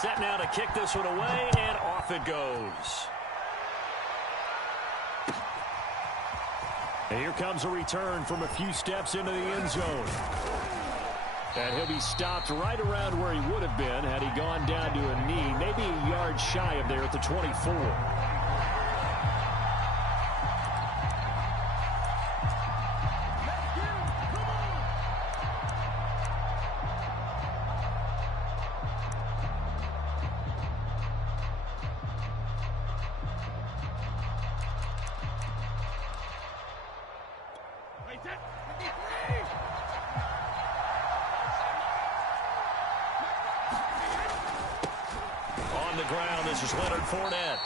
Set now to kick this one away, and off it goes. And here comes a return from a few steps into the end zone. And he'll be stopped right around where he would have been had he gone down to a knee, maybe a yard shy of there at the 24.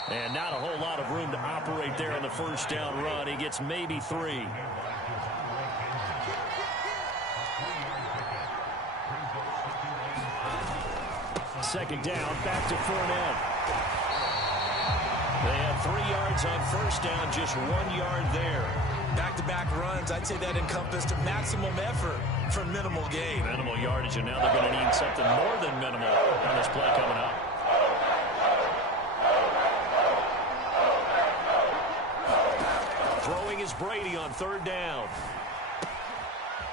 And not a whole lot of room to operate there on the first down run. He gets maybe 3. Second down, back to Fournette. They had 3 yards on first down, just 1 yard there. Back-to-back runs, I'd say that encompassed maximum effort for minimal gain. Minimal yardage, and now they're going to need something more than minimal on this play coming up. Throwing is Brady on third down.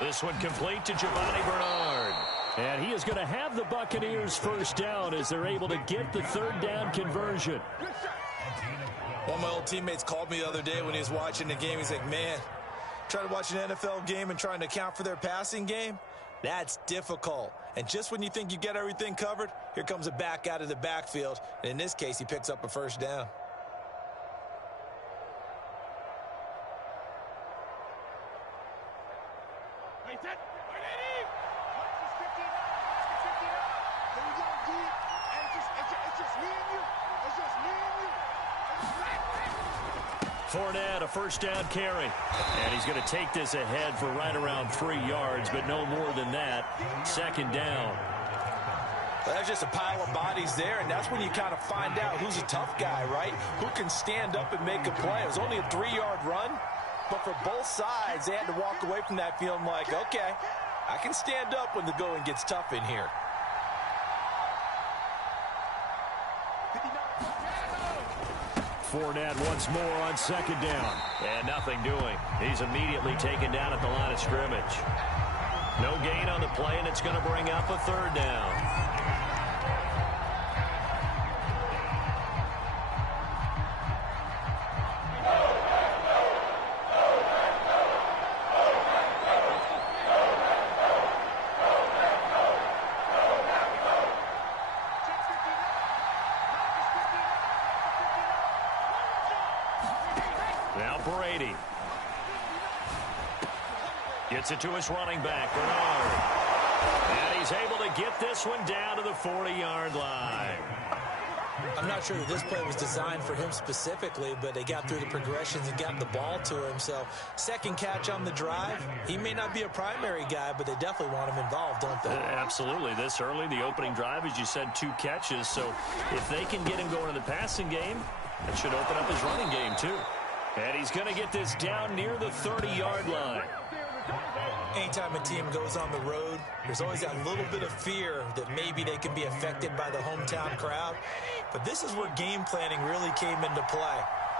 This one complete to Giovanni Bernard. And he is going to have the Buccaneers first down as they're able to get the third down conversion. One of my old teammates called me the other day when he was watching the game. He's like, man, trying to watch an NFL game and trying to account for their passing game, that's difficult. And just when you think you get everything covered, here comes a back out of the backfield. And in this case, he picks up a first down. Fournette, a first down carry. And he's going to take this ahead for right around 3 yards, but no more than that. Second down. Well, there's just a pile of bodies there, and that's when you kind of find out who's a tough guy, right? Who can stand up and make a play. It was only a 3-yard run, but for both sides, they had to walk away from that feeling like, okay, I can stand up when the going gets tough in here. Fournette once more on second down. And nothing doing. He's immediately taken down at the line of scrimmage. No gain on the play, and it's going to bring up a third down. Now Brady. Gets it to his running back, Bernard. And he's able to get this one down to the 40-yard line. I'm not sure that this play was designed for him specifically, but they got through the progressions and got the ball to him. So second catch on the drive. He may not be a primary guy, but they definitely want him involved, don't they? Absolutely. This early, the opening drive, as you said, 2 catches. So if they can get him going in the passing game, that should open up his running game too. And he's going to get this down near the 30-yard line. Anytime a team goes on the road, there's always that little bit of fear that maybe they can be affected by the hometown crowd. But this is where game planning really came into play.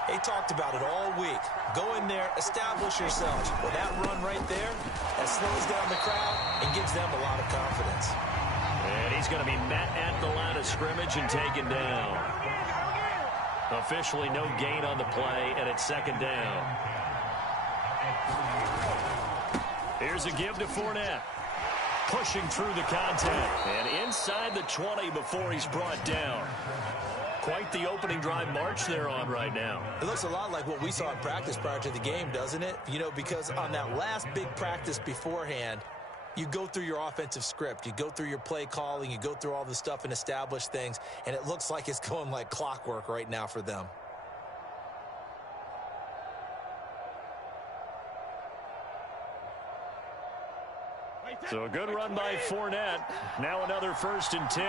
They talked about it all week. Go in there, establish yourselves. Well, that run right there, that slows down the crowd and gives them a lot of confidence. And he's going to be met at the line of scrimmage and taken down. Officially no gain on the play, and it's second down. Here's a give to Fournette. Pushing through the contact. And inside the 20 before he's brought down. Quite the opening drive march they're on right now. It looks a lot like what we saw in practice prior to the game, doesn't it? You know, because on that last big practice beforehand, you go through your offensive script. You go through your play calling. You go through all the stuff and establish things. And it looks like it's going like clockwork right now for them. So a good run by Fournette. Now another 1st and 10.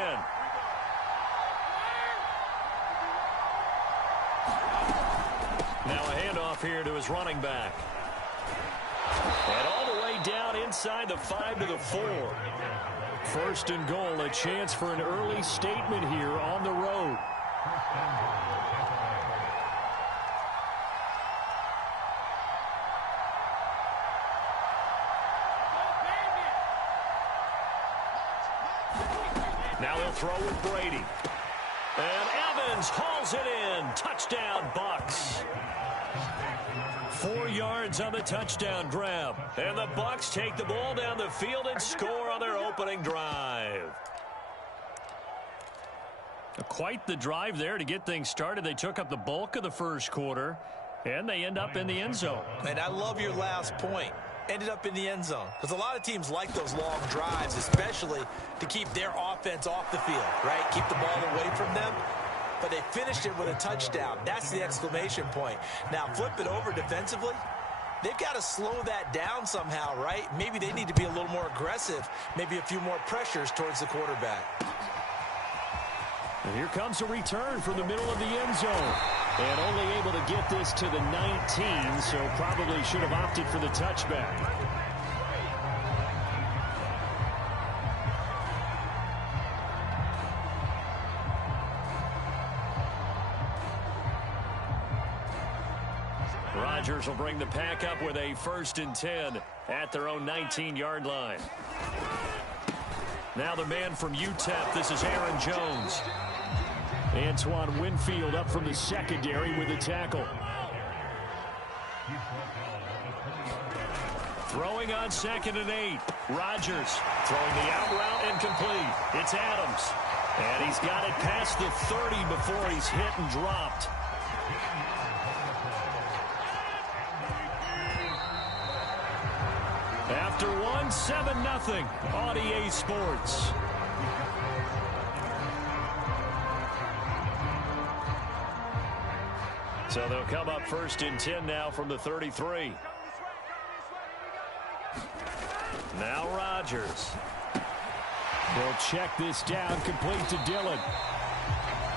Now a handoff here to his running back. And all the way down inside the 5 to the 4. First and goal, a chance for an early statement here on the road. Now they'll throw with Brady. And Evans hauls it in. Touchdown, Bucs. 4 yards on the touchdown grab. And the Bucs take the ball down the field and score on their opening drive. Quite the drive there to get things started. They took up the bulk of the first quarter, and they end up in the end zone. And I love your last point. Ended up in the end zone. Because a lot of teams like those long drives, especially to keep their offense off the field, right? Keep the ball away from them. But they finished it with a touchdown. That's the exclamation point. Now, flip it over defensively. They've got to slow that down somehow, right? Maybe they need to be a little more aggressive. Maybe a few more pressures towards the quarterback. And here comes a return from the middle of the end zone. And only able to get this to the 19, so probably should have opted for the touchback. Rodgers will bring the pack up with a 1st and 10 at their own 19-yard line. Now the man from UTEP, this is Aaron Jones. Antoine Winfield up from the secondary with the tackle. Throwing on 2nd and 8. Rodgers throwing the out route incomplete. It's Adams. And he's got it past the 30 before he's hit and dropped. After one, 7-0 on EA Sports. So they'll come up 1st and 10 now from the 33. Now Rodgers. They'll check this down, complete to Dillon.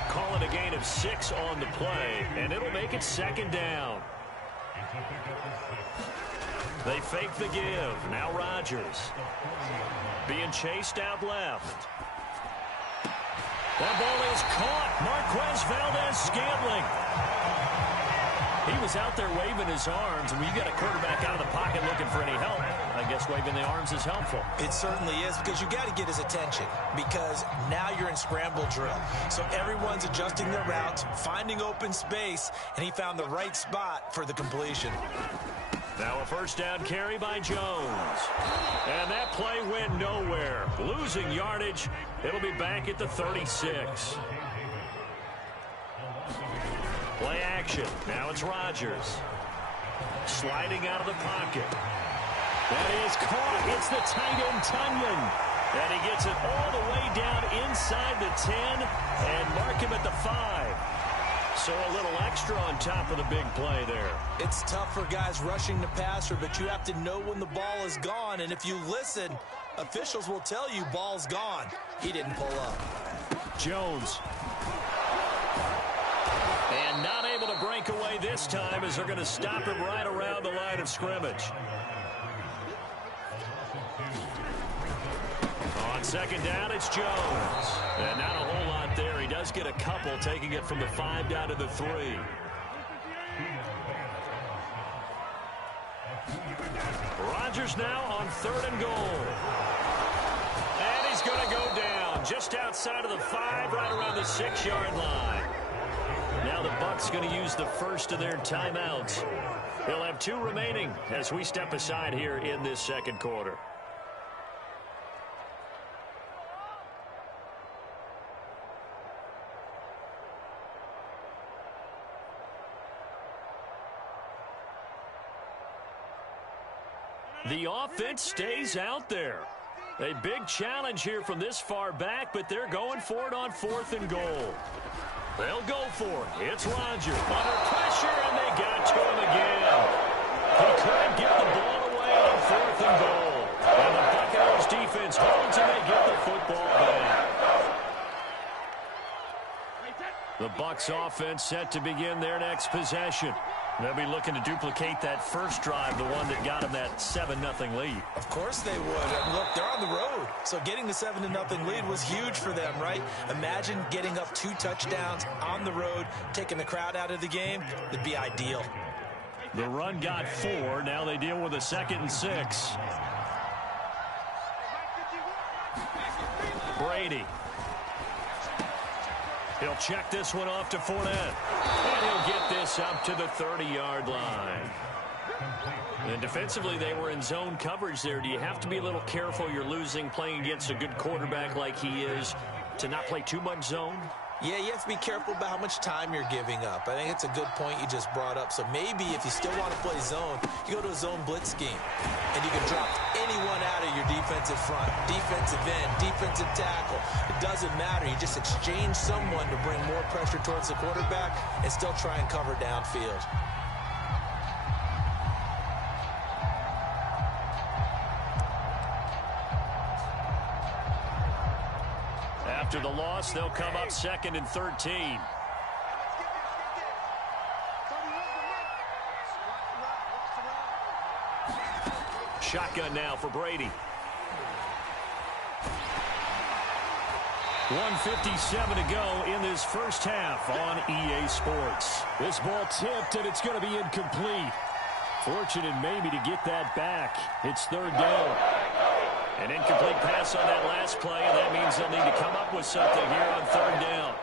Call it a gain of 6 on the play, and it'll make it 2nd down. They fake the give. Now Rodgers. Being chased out left. That ball is caught. Marquez Valdes-Scantling. He was out there waving his arms, and when you got a quarterback out of the pocket looking for any help, I guess waving the arms is helpful. It certainly is, because you got to get his attention, because now you're in scramble drill. So everyone's adjusting their routes, finding open space, and he found the right spot for the completion. Now a 1st down carry by Jones. And that play went nowhere. Losing yardage. It'll be back at the 36. Play action. Now it's Rodgers. Sliding out of the pocket. That is caught. It's the tight end, Tunyon. And he gets it all the way down inside the 10 and mark him at the 5. So a little extra on top of the big play there. It's tough for guys rushing the passer, but you have to know when the ball is gone. And if you listen, officials will tell you ball's gone. He didn't pull up. Jones. And not able to break away this time as they're going to stop him right around the line of scrimmage. On 2nd down, it's Jones. And not a whole lot there. He does get a couple, taking it from the 5 down to the 3. Rodgers now on 3rd and goal. And he's going to go down just outside of the 5, right around the 6-yard line. Now the Bucs going to use the first of their timeouts. They'll have 2 remaining as we step aside here in this 2nd quarter. The offense stays out there. A big challenge here from this far back, but they're going for it on 4th and goal. They'll go for it. It's Rodgers under pressure, and they got to him again. He couldn't get the ball away on 4th and goal. And the Buccaneers defense holds, and they get the football back. The Bucs offense set to begin their next possession. They'll be looking to duplicate that first drive, the one that got them that 7-0 lead. Of course they would. And look, they're on the road. So getting the 7-0 lead was huge for them, right? Imagine getting up 2 touchdowns on the road, taking the crowd out of the game. It'd be ideal. The run got 4. Now they deal with a 2nd and 6. Brady. He'll check this one off to Fournette. And he'll get this up to the 30-yard line. And defensively, they were in zone coverage there. Do you have to be a little careful? You're losing playing against a good quarterback like he is to not play too much zone? Yeah, you have to be careful about how much time you're giving up. I think it's a good point you just brought up. So maybe if you still want to play zone, you go to a zone blitz scheme. And you can drop anyone out of your defensive front, defensive end, defensive tackle. It doesn't matter. You just exchange someone to bring more pressure towards the quarterback and still try and cover downfield. After the loss, they'll come up 2nd and 13. Shotgun now for Brady. 1:57 to go in this first half on EA Sports. This ball tipped, and it's going to be incomplete. Fortunate maybe to get that back. It's 3rd down. An incomplete pass on that last play, and that means they'll need to come up with something here on 3rd down.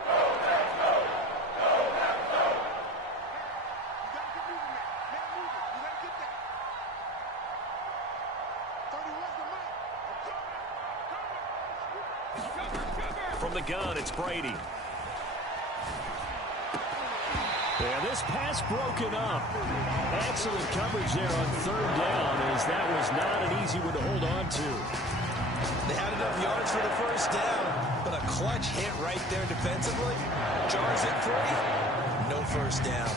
From the gun, it's Brady. Yeah, this pass broken up. Excellent coverage there on 3rd down, as that was not an easy one to hold on to. They had enough yards for the first down, but a clutch hit right there defensively. Jars it free. No first down.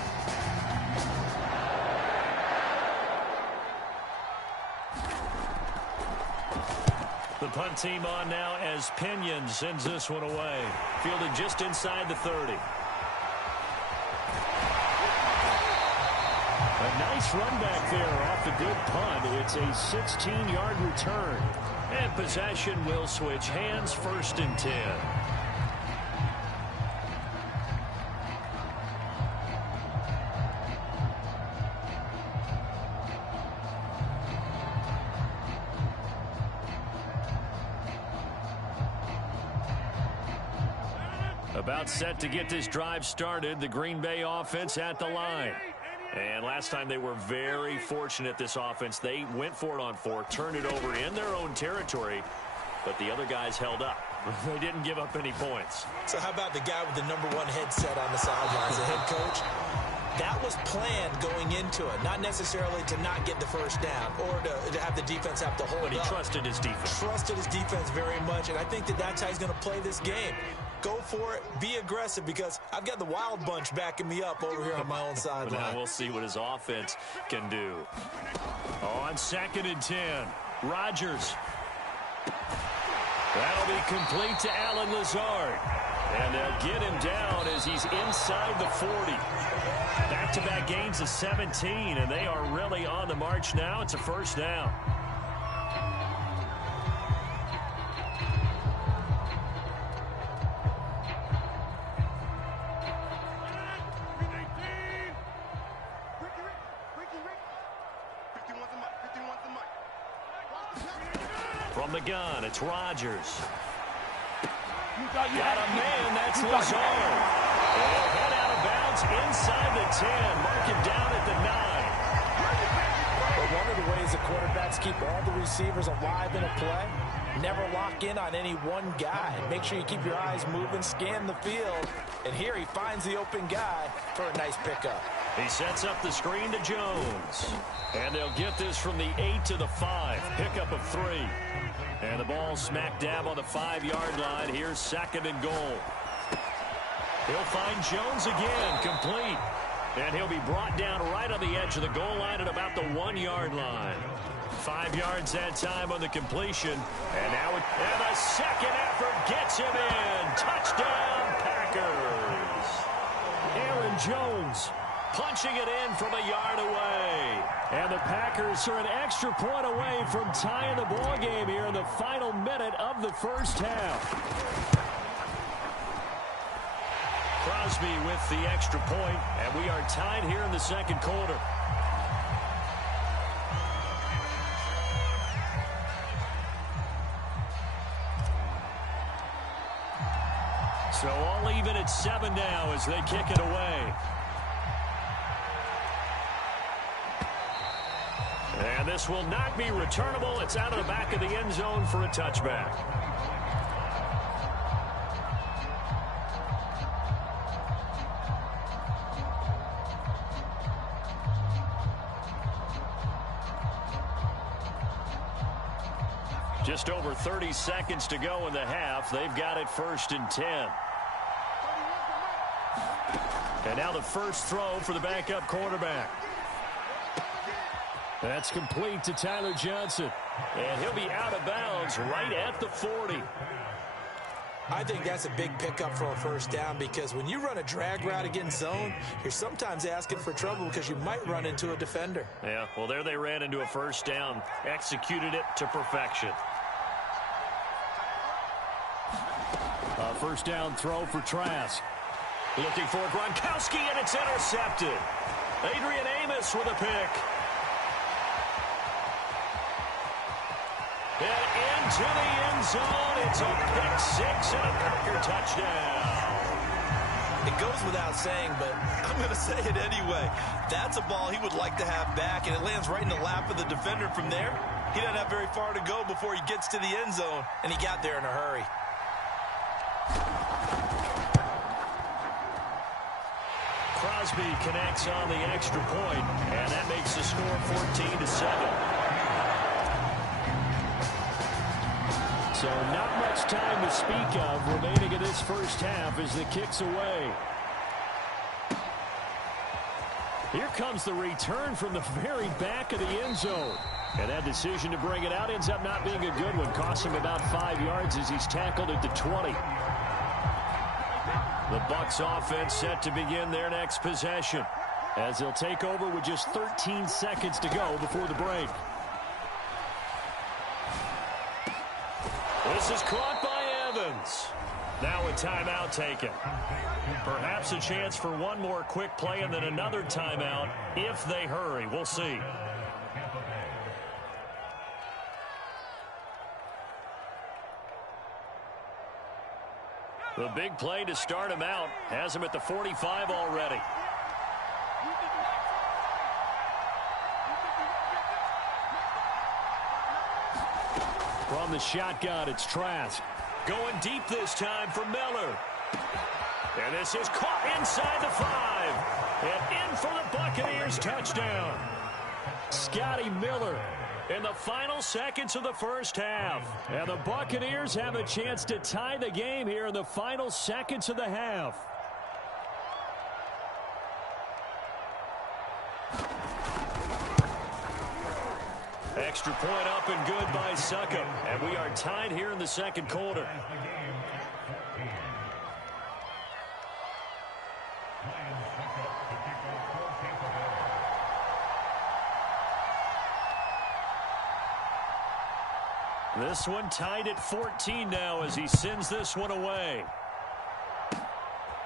The punt team on now as Pinion sends this one away. Fielded just inside the 30. A nice run back there off the good punt. It's a 16-yard return. And possession will switch hands, 1st and 10. About set to get this drive started. The Green Bay offense at the line. And last time they were very fortunate, this offense. They went for it on 4, turned it over in their own territory, but the other guys held up. They didn't give up any points. So how about the guy with the #1 headset on the sidelines, the head coach? That was planned going into it, not necessarily to not get the first down or to have the defense have to hold up. But he trusted his defense. Trusted his defense very much, and I think that's how he's going to play this game. Go for it. Be aggressive, because I've got the Wild Bunch backing me up over here on my own sideline. Now we'll see what his offense can do. On 2nd and 10, Rodgers. That'll be complete to Allen Lazard. And they'll get him down as he's inside the 40. Back-to-back gains of 17, and they are really on the march now. It's a first down. From the gun, it's Rodgers. Got a man, that's Lazard. They'll head out of bounds inside the 10. Mark him down at the 9. But one of the ways the quarterbacks keep all the receivers alive in a play, never lock in on any one guy. Make sure you keep your eyes moving, scan the field. And here he finds the open guy for a nice pickup. He sets up the screen to Jones. And they'll get this from the 8 to the 5. Pickup of 3. And the ball smack dab on the 5-yard line. Here's 2nd and goal. He'll find Jones again, complete. And he'll be brought down right on the edge of the goal line at about the 1-yard line. 5 yards that time on the completion. And now and the second effort gets him in. Touchdown, Packers. Aaron Jones punching it in from a yard away. And the Packers are an extra point away from tying the ball game here in the final minute of the first half. Crosby with the extra point, and we are tied here in the second quarter. So all even at 7 now as they kick it away. And this will not be returnable. It's out of the back of the end zone for a touchback. Just over 30 seconds to go in the half. They've got it 1st and 10. And now the first throw for the backup quarterback. That's complete to Tyler Johnson. And he'll be out of bounds right at the 40. I think that's a big pickup for a first down because when you run a drag route against zone, you're sometimes asking for trouble because you might run into a defender. Yeah, well, there they ran into a first down. Executed it to perfection. A first down throw for Trask. Looking for Gronkowski, and it's intercepted. Adrian Amos with a pick. And into the end zone. It's a pick six and a Packer touchdown. It goes without saying, but I'm going to say it anyway. That's a ball he would like to have back, and it lands right in the lap of the defender from there. He doesn't have very far to go before he gets to the end zone, and he got there in a hurry. Crosby connects on the extra point, and that makes the score 14-7. So not much time to speak of remaining in this first half as the kick's away. Here comes the return from the very back of the end zone. And that decision to bring it out ends up not being a good one. Costs him about 5 yards as he's tackled at the 20. The Bucs offense set to begin their next possession, as they'll take over with just 13 seconds to go before the break. This is caught by Evans. Now a timeout taken. Perhaps a chance for one more quick play and then another timeout if they hurry. We'll see. The big play to start him out has him at the 45 already. From the shotgun, it's Trask. Going deep this time for Miller. And this is caught inside the 5. And in for the Buccaneers touchdown. Scotty Miller in the final seconds of the first half. And the Buccaneers have a chance to tie the game here in the final seconds of the half. Extra point up and good by Succop. And we are tied here in the second quarter. This one tied at 14 now as he sends this one away.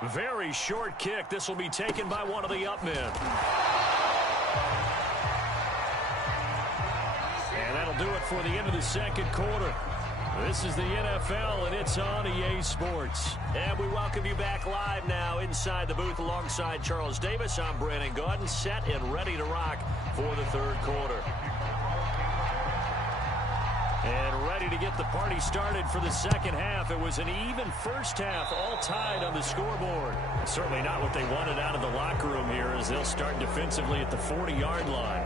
Very short kick. This will be taken by one of the up men. And that'll do it for the end of the second quarter. This is the NFL, and it's on EA Sports. And we welcome you back live now inside the booth alongside Charles Davis. I'm Brandon Gaudin, set and ready to rock for the third quarter. And ready to get the party started for the second half. It was an even first half, all tied on the scoreboard. Certainly not what they wanted out of the locker room here as they'll start defensively at the 40-yard line.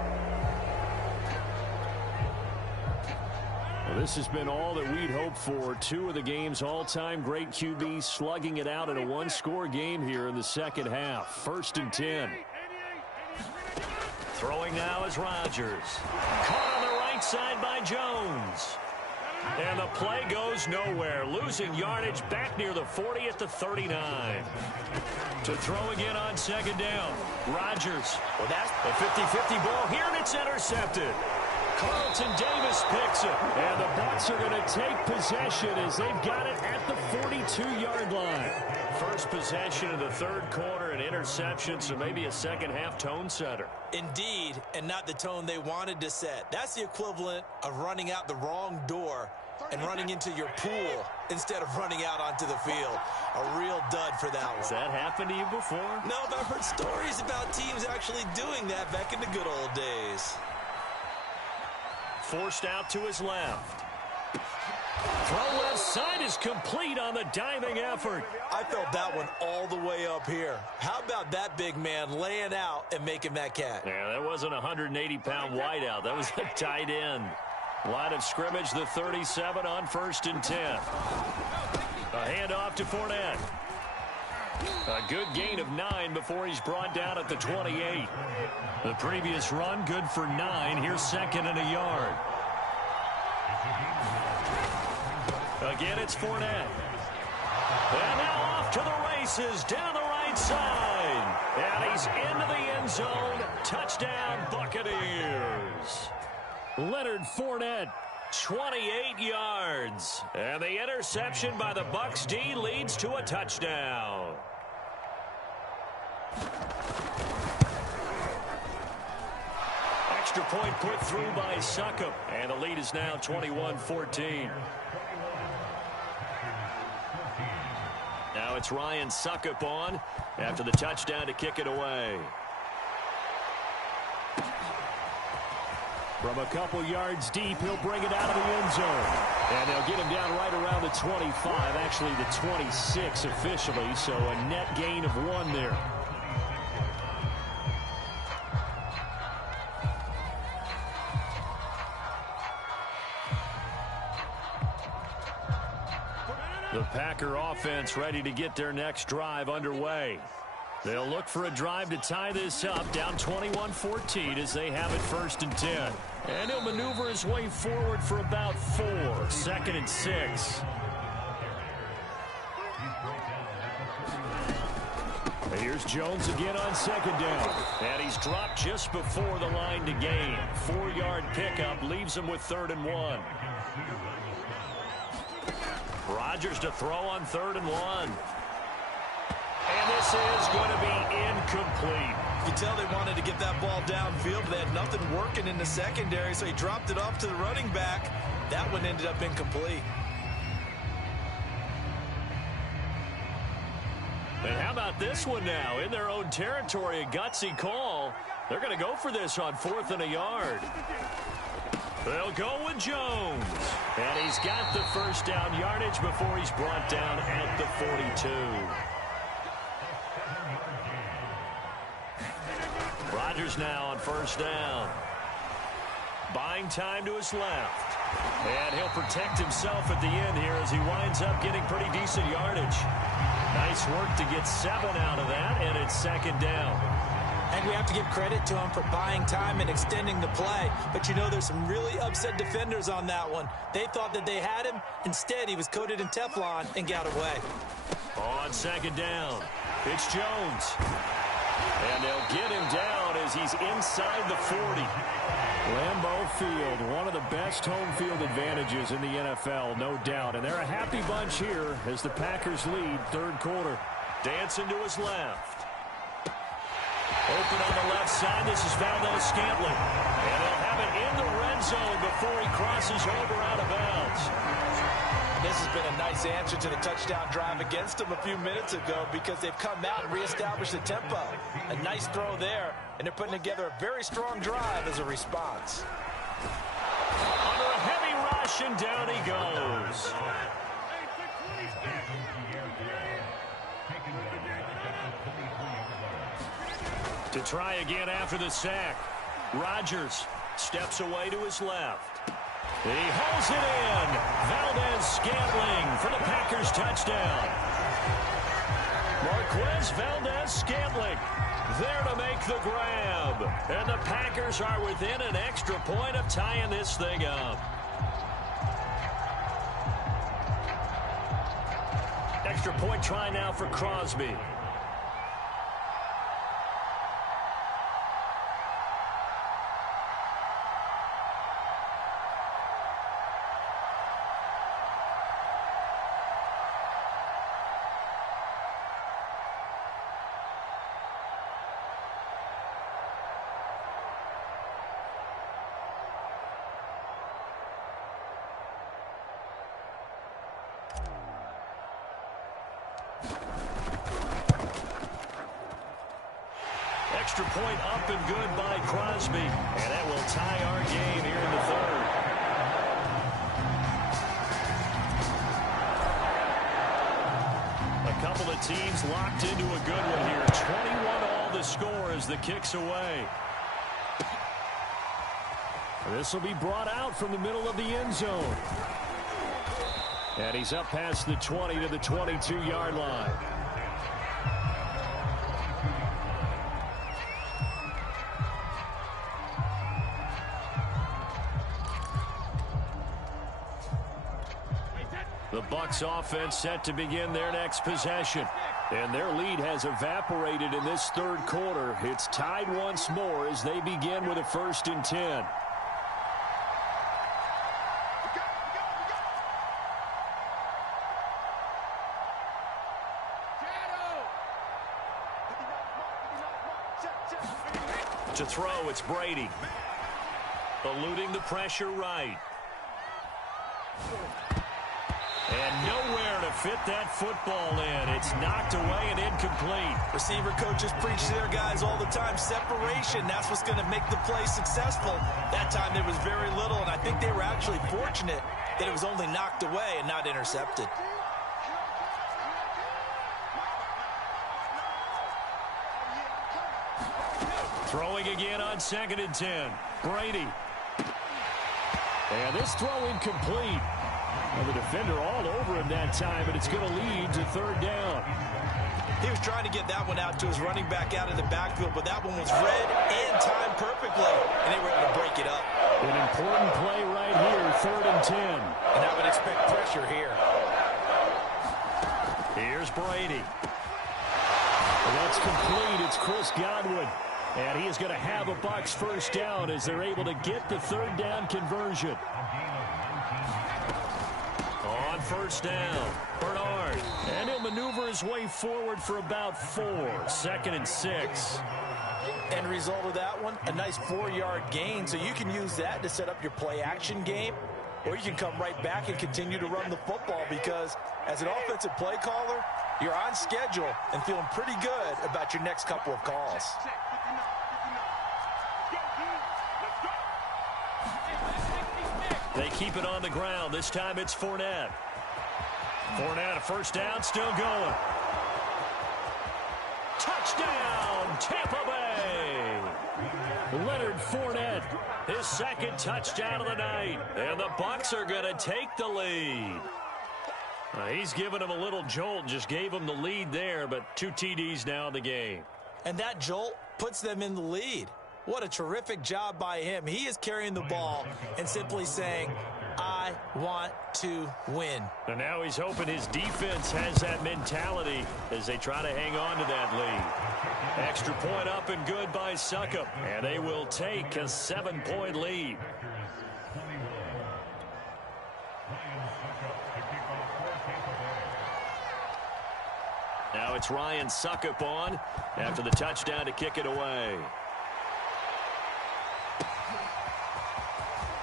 Well, this has been all that we'd hoped for. Two of the game's all-time great QBs slugging it out in a one-score game here in the second half. 1st and 10. Throwing now is Rodgers. Caught on the right side by Jones. And the play goes nowhere. Losing yardage back near the 40 at the 39. To throw again on second down. Rodgers. Well, that's a 50-50 ball here, and it's intercepted. Carlton Davis picks it. And the Bucs are going to take possession as they've got it at the 42-yard line. First possession of the third quarter, an interception, so maybe a second-half tone setter. Indeed, and not the tone they wanted to set. That's the equivalent of running out the wrong door and running into your pool instead of running out onto the field. A real dud for that one. Has that happened to you before? No, but I've heard stories about teams actually doing that back in the good old days. Forced out to his left. Throw left side is complete on the diving effort. I felt that one all the way up here. How about that big man laying out and making that catch? Yeah, that wasn't a 180-pound wideout. That was a tight end. Line of scrimmage, the 37 on 1st and 10. A handoff to Fournette. A good gain of 9 before he's brought down at the 28. The previous run, good for 9. Here's 2nd and a yard. Again, it's Fournette. And now off to the races down the right side. And he's into the end zone. Touchdown, Buccaneers. Leonard Fournette, 28 yards. And the interception by the Bucs D leads to a touchdown. Extra point put through by Succop. And the lead is now 21-14. Now it's Ryan Succop on after the touchdown to kick it away. From a couple yards deep, he'll bring it out of the end zone. And they'll get him down right around the 25, actually the 26 officially, so a net gain of 1 there. The Packer offense ready to get their next drive underway. They'll look for a drive to tie this up, down 21-14 as they have it 1st and 10. And he'll maneuver his way forward for about 4, 2nd and 6. Here's Jones again on 2nd down. And he's dropped just before the line to gain. 4-yard pickup leaves him with 3rd and 1. Rodgers to throw on 3rd and 1. And this is going to be incomplete. You can tell they wanted to get that ball downfield, but they had nothing working in the secondary, so he dropped it off to the running back. That one ended up incomplete. And how about this one now? In their own territory, a gutsy call. They're going to go for this on 4th and a yard. They'll go with Jones. And he's got the 1st down yardage before he's brought down at the 42. Rodgers now on 1st down. Buying time to his left. And he'll protect himself at the end here as he winds up getting pretty decent yardage. Nice work to get 7 out of that, and it's 2nd down. And we have to give credit to him for buying time and extending the play. But you know, there's some really upset defenders on that one. They thought that they had him. Instead, he was coated in Teflon and got away. On 2nd down, it's Jones. And they'll get him down as he's inside the 40. Lambeau Field, one of the best home field advantages in the NFL, no doubt. And they're a happy bunch here as the Packers lead 3rd quarter. Dancing to his left. Open on the left side. This is Valdes-Scantling. And they'll have it in the red zone before he crosses over out of bounds. This has been a nice answer to the touchdown drive against them a few minutes ago because they've come out and reestablished the tempo. A nice throw there, and they're putting together a very strong drive as a response. Under a heavy rush, and down he goes. To try again after the sack. Rodgers steps away to his left. He holds it in. Valdes-Scantling for the Packers touchdown. Marquez Valdes-Scantling there to make the grab. And the Packers are within an extra point of tying this thing up. Extra point try now for Crosby. Extra point up and good by Crosby. And that will tie our game here in the third. A couple of teams locked into a good one here. 21-all the score as the kick's away. This will be brought out from the middle of the end zone. And he's up past the 20 to the 22-yard line. The Bucs offense set to begin their next possession. And their lead has evaporated in this third quarter. It's tied once more as they begin with a 1st and 10. To throw, it's Brady. Eluding the pressure right. And nowhere to fit that football in. It's knocked away and incomplete. Receiver coaches preach to their guys all the time. Separation, that's what's going to make the play successful. That time there was very little, and I think they were actually fortunate that it was only knocked away and not intercepted. Throwing again on 2nd and 10. Brady. And this throw incomplete. Well, the defender all over him that time, but it's going to lead to 3rd down. He was trying to get that one out to his running back out of the backfield, but that one was read and timed perfectly, and they were able to break it up. An important play right here, 3rd and 10. And I would expect pressure here. Here's Brady. And that's complete. It's Chris Godwin. And he is going to have a Bucs 1st down as they're able to get the 3rd down conversion. On 1st down, Bernard. And he'll maneuver his way forward for about 4. 2nd and 6. End result of that one, a nice 4-yard gain, so you can use that to set up your play-action game, or you can come right back and continue to run the football because as an offensive play caller, you're on schedule and feeling pretty good about your next couple of calls. They keep it on the ground. This time it's Fournette. Fournette, a 1st down, still going. Touchdown, Tampa Bay. Leonard Fournette, his 2nd touchdown of the night. And the Bucs are going to take the lead. He's given him a little jolt, just gave him the lead there, but 2 TDs now in the game. And that jolt puts them in the lead. What a terrific job by him. He is carrying the ball and simply saying, I want to win. And now he's hoping his defense has that mentality as they try to hang on to that lead. Extra point up and good by Succop. And they will take a 7-point lead. Now it's Ryan Succop on after the touchdown to kick it away.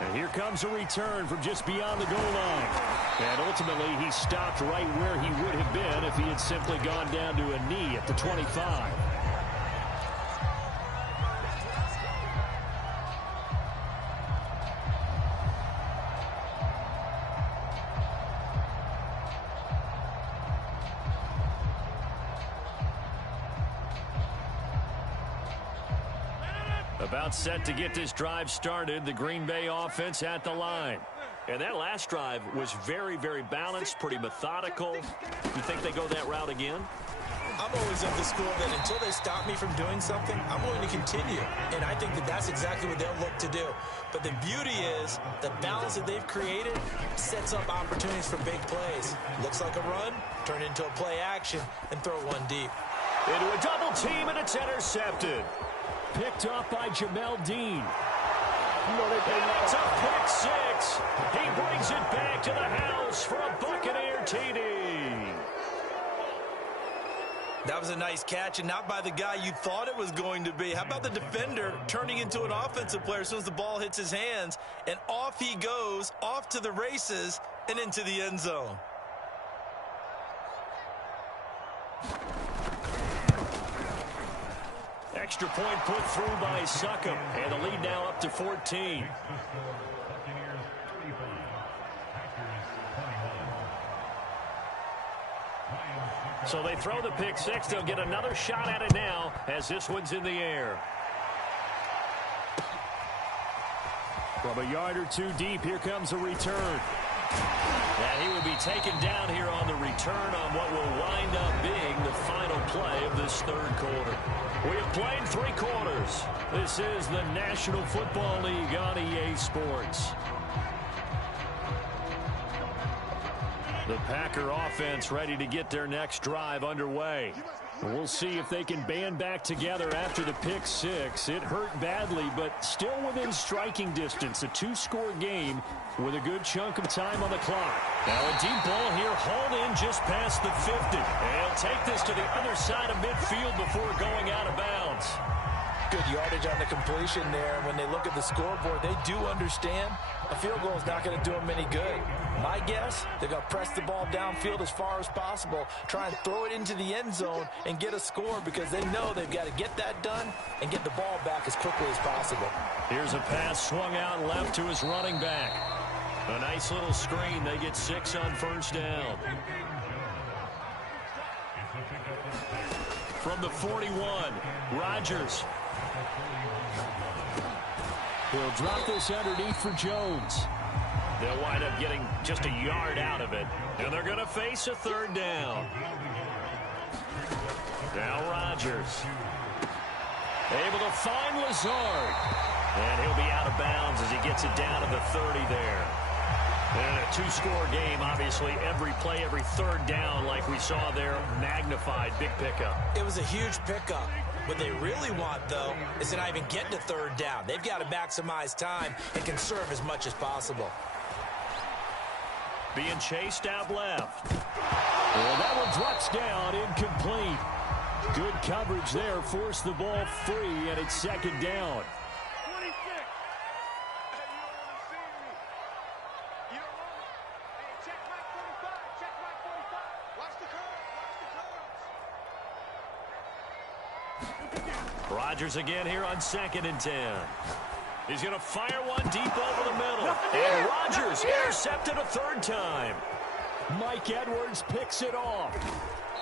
And here comes a return from just beyond the goal line. And ultimately, he stopped right where he would have been if he had simply gone down to a knee at the 25. About set to get this drive started, the Green Bay offense at the line. And that last drive was very, very balanced, pretty methodical. You think they go that route again? I'm always of the school that until they stop me from doing something, I'm going to continue. And I think that that's exactly what they'll look to do. But the beauty is the balance that they've created sets up opportunities for big plays. Looks like a run, turn into a play action, and throw one deep. Into a double team, and it's intercepted. Picked off by Jamel Dean. And it's a pick six. He brings it back to the house for a Buccaneer TD. That was a nice catch, and not by the guy you thought it was going to be. How about the defender turning into an offensive player as soon as the ball hits his hands, and off he goes, off to the races, and into the end zone. Extra point put through by Succop, and the lead now up to 14. So they throw the pick six. They'll get another shot at it now as this one's in the air. From a yard or two deep, here comes a return. And he will be taken down here on the return on what will wind up being the final play of this third quarter. We have played 3 quarters. This is the National Football League on EA Sports. The Packer offense ready to get their next drive underway. We'll see if they can band back together after the pick six. It hurt badly, but still within striking distance. A 2-score game with a good chunk of time on the clock. Now a deep ball here, hauled in just past the 50. And he'll take this to the other side of midfield before going out of bounds. Good yardage on the completion there. When they look at the scoreboard, they do understand a field goal is not going to do them any good. My guess, they're going to press the ball downfield as far as possible, try and throw it into the end zone and get a score because they know they've got to get that done and get the ball back as quickly as possible. Here's a pass swung out left to his running back. A nice little screen. They get 6 on first down. From the 41, Rodgers. He'll drop this underneath for Jones. They'll wind up getting just a yard out of it. And they're going to face a third down. Now Rodgers. Able to find Lazard. And he'll be out of bounds as he gets it down to the 30 there. And a 2-score game, obviously, every play, every third down, like we saw there, magnified, big pickup. It was a huge pickup. What they really want, though, is to not even get to third down. They've got to maximize time and conserve as much as possible. Being chased out left. Well, that one drops down, incomplete. Good coverage there, forced the ball free, and it's second down. Rodgers again here on 2nd and 10. He's going to fire one deep over the middle. And Rodgers intercepted a third time. Mike Edwards picks it off.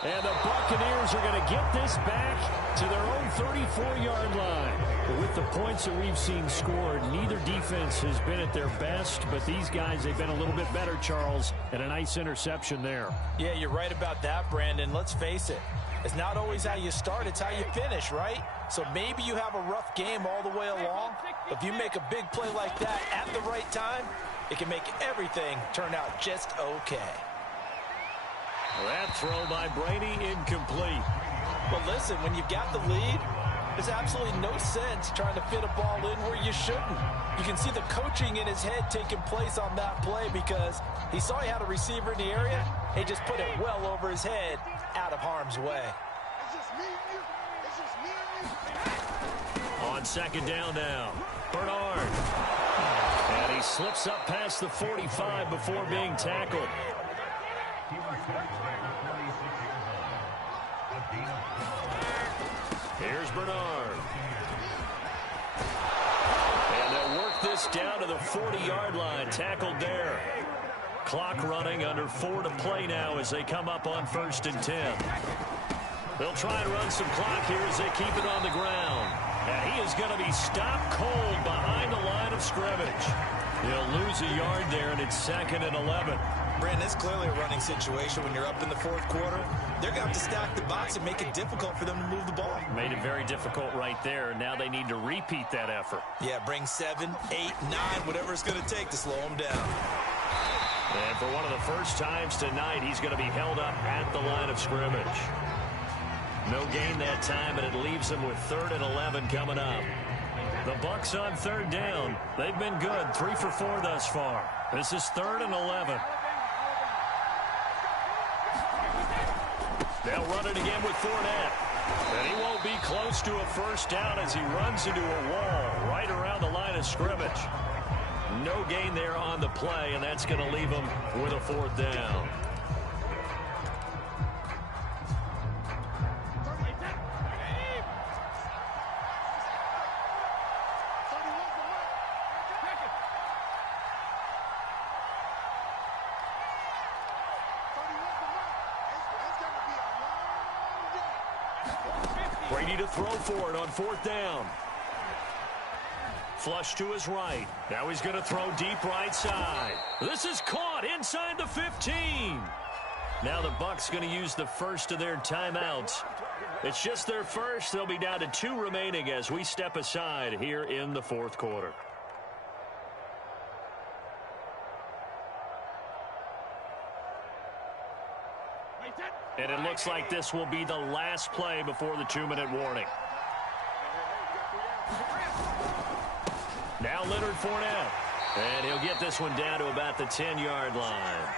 And the Buccaneers are going to get this back to their own 34-yard line. But with the points that we've seen scored, neither defense has been at their best. But these guys, they've been a little bit better, Charles. And a nice interception there. Yeah, you're right about that, Brandon. Let's face it. It's not always how you start, it's how you finish, right? So maybe you have a rough game all the way along, but if you make a big play like that at the right time, it can make everything turn out just okay. That throw by Brady incomplete. Well, listen, when you've got the lead, there's absolutely no sense trying to fit a ball in where you shouldn't. You can see the coaching in his head taking place on that play because he saw he had a receiver in the area. He just put it well over his head, out of harm's way. On second down now, Bernard. And he slips up past the 45 before being tackled. Here's Bernard. And they'll work this down to the 40-yard line. Tackled there. Clock running, under 4 to play now as they come up on 1st and 10. They'll try and run some clock here as they keep it on the ground. And he is going to be stopped cold behind the line of scrimmage. He'll lose a yard there, and it's 2nd and 11. Brandon, it's clearly a running situation when you're up in the fourth quarter. They're going to have to stack the box and make it difficult for them to move the ball. Made it very difficult right there. Now they need to repeat that effort. Yeah, bring 7, 8, 9, whatever it's going to take to slow them down. And for one of the first times tonight, he's going to be held up at the line of scrimmage. No gain that time, and it leaves him with 3rd and 11 coming up. The Bucs on 3rd down. They've been good, 3 for 4 thus far. This is 3rd and 11. They'll run it again with Fournette. And he won't be close to a first down as he runs into a wall right around the line of scrimmage. No gain there on the play, and that's going to leave him with a 4th down. Brady to throw for it on 4th down. Flush to his right. Now he's going to throw deep right side. This is caught inside the 15. Now the Bucs going to use the first of their timeouts. It's just their first. They'll be down to 2 remaining as we step aside here in the fourth quarter. And it looks like this will be the last play before the 2-minute warning. Now Leonard Fournette. And he'll get this one down to about the 10-yard line.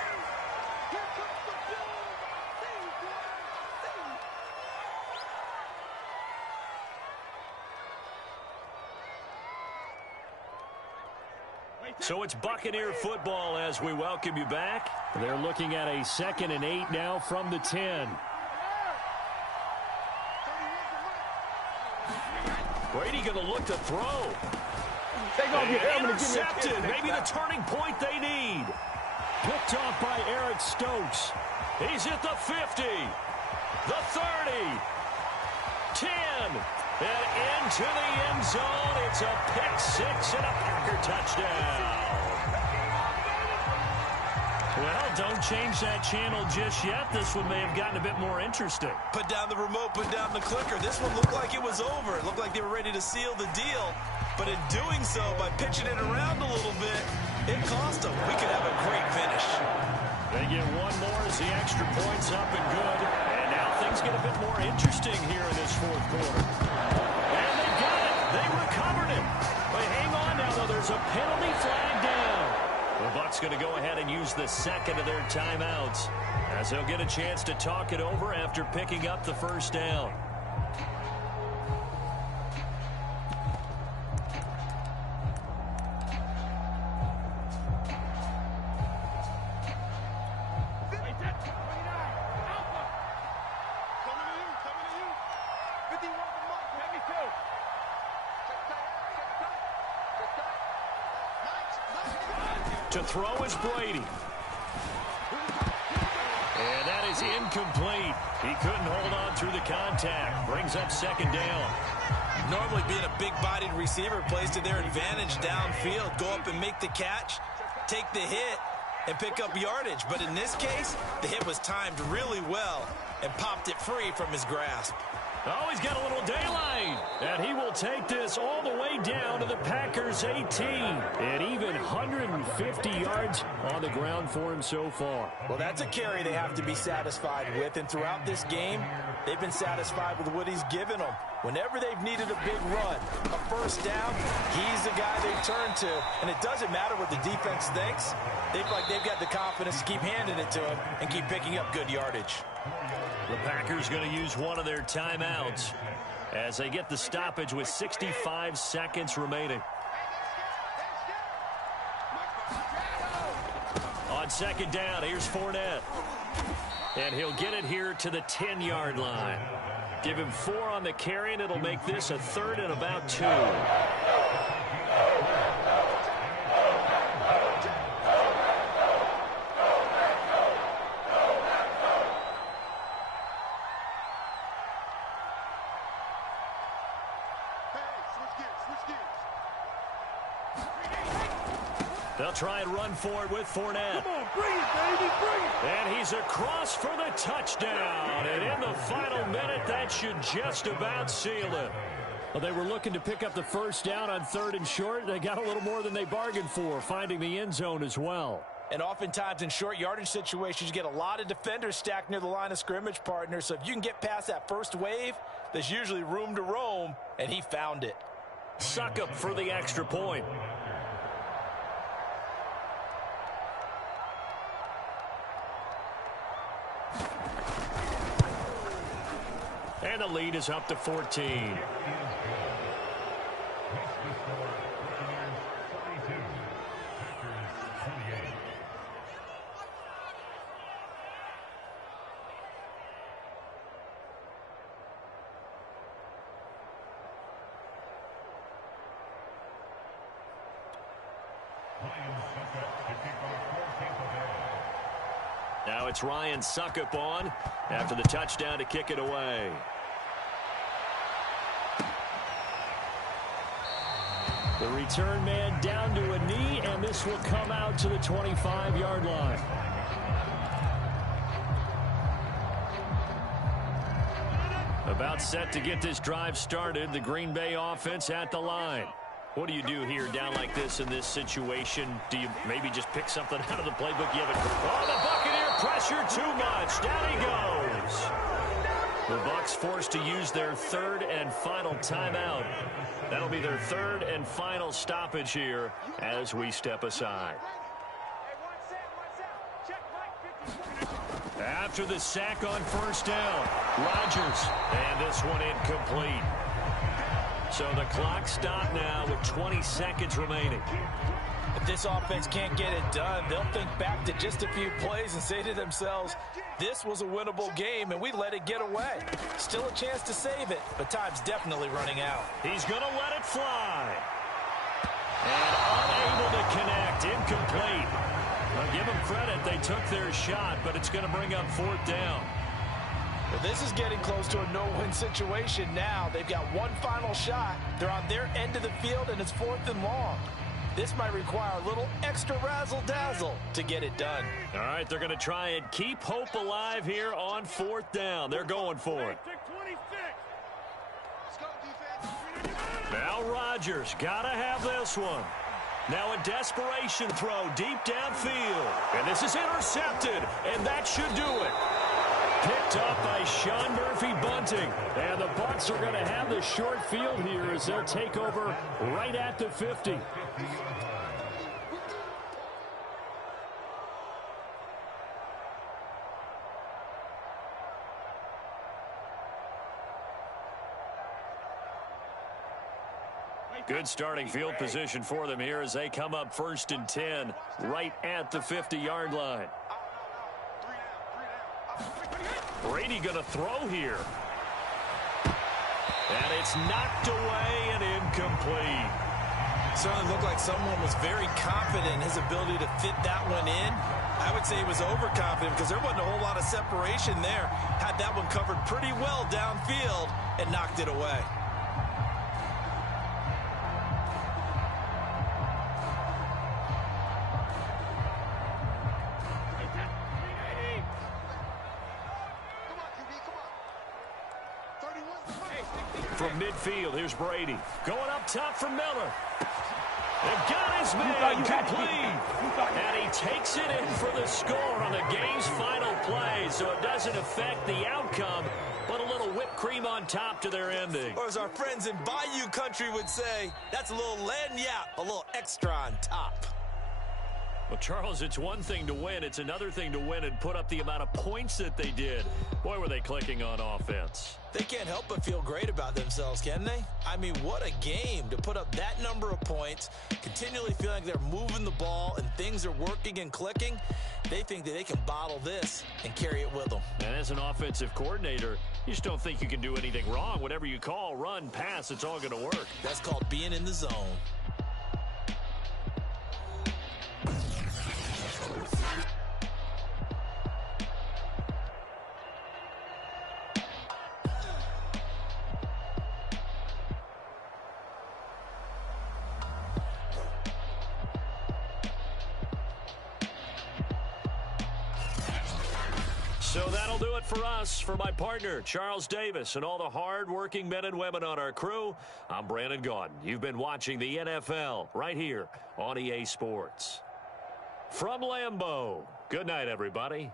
So it's Buccaneer football as we welcome you back. They're looking at a 2nd and 8 now from the 10. Brady going to look to throw. Intercepted. Maybe the turning point they need. Picked off by Eric Stokes. He's at the 50. The 30. 10. And into the end zone. It's a pick-6 and a Packer touchdown. Well, don't change that channel just yet. This one may have gotten a bit more interesting. Put down the remote, put down the clicker. This one looked like it was over. It looked like they were ready to seal the deal. But in doing so, by pitching it around a little bit, it cost them. We could have a great finish. They get one more as the extra point's up and good. And now things get a bit more interesting here in this fourth quarter. And they got it. They recovered it. But hang on now, though. There's a penalty flag down. The Bucs going to go ahead and use the second of their timeouts as they'll get a chance to talk it over after picking up the first down. To throw is Brady. And that is incomplete. He couldn't hold on through the contact. Brings up 2nd down. Normally being a big-bodied receiver plays to their advantage downfield. Go up and make the catch, take the hit, and pick up yardage. But in this case, the hit was timed really well and popped it free from his grasp. Oh, he's got a little daylight. And he will take this all the way down to the Packers' 18. And even 150 yards on the ground for him so far. Well, that's a carry they have to be satisfied with. And throughout this game, they've been satisfied with what he's given them. Whenever they've needed a big run, a first down, he's the guy they turn to. And it doesn't matter what the defense thinks. They've got the confidence to keep handing it to him and keep picking up good yardage. The Packers going to use one of their timeouts as they get the stoppage with 65 seconds remaining. On 2nd down, here's Fournette. And he'll get it here to the 10-yard line. Give him 4 on the carry, and it'll make this a 3rd and about 2. They'll try and run for it with Fournette. Come on, bring it, baby, bring it. And he's across for the touchdown. And in the final minute, that should just about seal it. Well, they were looking to pick up the first down on 3rd and short. They got a little more than they bargained for, finding the end zone as well. And oftentimes in short yardage situations, you get a lot of defenders stacked near the line of scrimmage, partner. So if you can get past that first wave, there's usually room to roam, and he found it. Succop for the extra point. And the lead is up to 14. Now it's Ryan Succop on after the touchdown to kick it away. The return man down to a knee, and this will come out to the 25-yard line. About set to get this drive started. The Green Bay offense at the line. What do you do here down like this in this situation? Do you maybe just pick something out of the playbook? You have oh, the Buccaneer pressure too much. Down he goes. The Bucs forced to use their 3rd and final timeout. That'll be their 3rd and final stoppage here as we step aside. After the sack on first down, Rodgers, and this one incomplete. So the clock stopped now with 20 seconds remaining. If this offense can't get it done, they'll think back to just a few plays and say to themselves, this was a winnable game and we let it get away. Still a chance to save it, but time's definitely running out. He's going to let it fly. And unable to connect, incomplete. I'll give them credit, they took their shot, but it's going to bring up 4th down. Well, this is getting close to a no-win situation now. They've got one final shot. They're on their end of the field, and it's 4th and long. This might require a little extra razzle-dazzle to get it done. All right, they're going to try and keep hope alive here on 4th down. They're going for it. Now Rodgers, got to have this one. Now a desperation throw deep downfield. And this is intercepted, and that should do it. Picked up by Sean Murphy-Bunting. And the Bucs are going to have the short field here as they'll take over right at the 50. Good starting field position for them here as they come up 1st and 10 right at the 50-yard line. Brady going to throw here. And it's knocked away and incomplete. Certainly looked like someone was very confident in his ability to fit that one in. I would say he was overconfident because there wasn't a whole lot of separation there. Had that one covered pretty well downfield and knocked it away. From midfield, here's Brady. Going up top for Miller. And got his man complete. And he takes it in for the score on the game's final play. So it doesn't affect the outcome, but a little whipped cream on top to their ending. Or as our friends in Bayou Country would say, that's a little lagniappe, a little extra on top. Well, Charles, it's one thing to win. It's another thing to win and put up the amount of points that they did. Boy, were they clicking on offense. They can't help but feel great about themselves, can they? I mean, what a game to put up that number of points, continually feeling like they're moving the ball and things are working and clicking. They think that they can bottle this and carry it with them. And as an offensive coordinator, you just don't think you can do anything wrong. Whatever you call, run, pass, it's all going to work. That's called being in the zone. So that'll do it for us. For my partner, Charles Davis, and all the hard-working men and women on our crew, I'm Brandon Gaudin. You've been watching the NFL right here on EA Sports. From Lambeau, good night, everybody.